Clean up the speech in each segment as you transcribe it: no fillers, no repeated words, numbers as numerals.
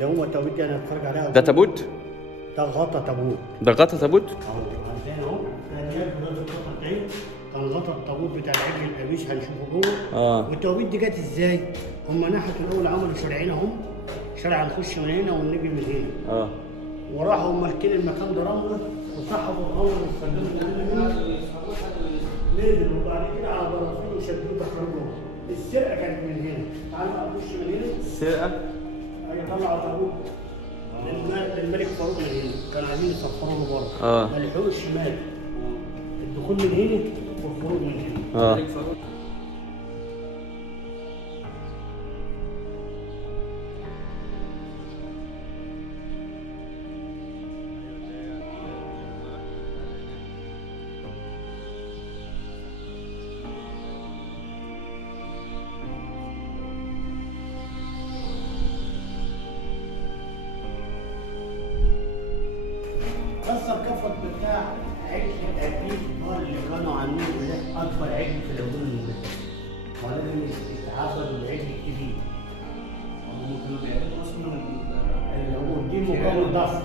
ده هو التابوت دي انا اتفرج عليها. ده تابوت؟ ده غطا تابوت. ده غطا تابوت؟ اهو عندنا اهو ده الغطا بتاعي، كان غطا التابوت بتاع العجل القبيش هنشوفه جوه. والتوابيت دي جت ازاي؟ هم نحتوا الاول عملوا شارعين اهم، شارع نخش من هنا ونيجي من هنا. وراحوا مالكين المكان ده رمله وسحبوا الرمل وخلوه نزل، وبعد كده على برافيل وشدوه دخلوه. السرقه كانت من هنا، تعالوا بقى نخش من هنا. السرقه؟ ايوه طلعوا تابوت للملك فاروق من هنا، كانوا عايزين يسفروا له بره. ما لحقوش شمال. الدخول من هنا والخروج من هنا. الملك فاروق كسر كفر بتاع عجل القديم اللي كانوا عاملينه ده اكبر عجل في العجول المقدسه. ولازم يتعبد العجل الكبير. هم كانوا بيعملوا اصلا العجول دي مكون ضخم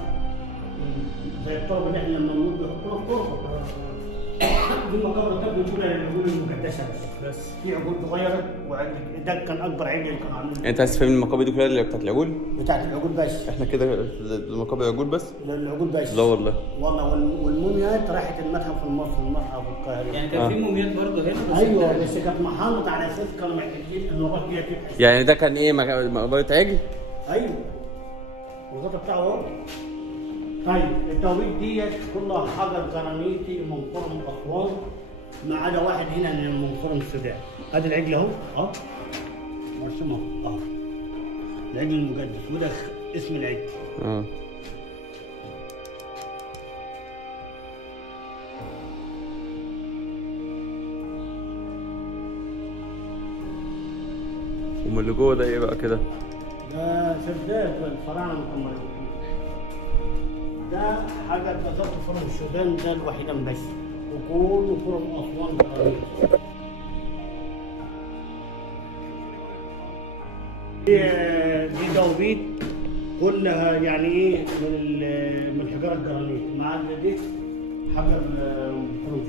زي التربه اللي احنا لما بنقول بيحطوها في تربه. دي مقابر تبدو كده للعجول المقدسه بس في عجول صغيره وعجل ده كان اكبر عجل اللي كانوا عاملينه. انت عايز تفهم المقابر دي كلها اللي بتاعت العجول؟ بتاعت العجول بس. احنا كده المقابر عجول بس؟ العجول بس. لا والله. والله والمومياوات راحت المتحف المتحف القاهره. يعني كان في مومياوات برضه هنا بس. ايوه بس كانت محنطه على اساس كانوا محتاجين اللغات دي تبحث. يعني ده كان ايه مقبره عجل؟ ايوه الغطا بتاعه اهو. طيب التوابيت ديت كلها حجر جرانيتي من قرم اسوان ما عدا واحد هنا من قرم السودان. ادي العجل اهو مرسوم اهو العجل المقدس وده اسم العجل. ومن اللي جوه ده ايه بقى كده؟ ده سرداب الفراعنه المكملين. ده حاجه بالظبط فرم السودان ده الوحيده بس، وكله فرم اسوان ده. دي دوابيت كلها يعني ايه من الحجاره الجرانيت، مع دي حجر فرم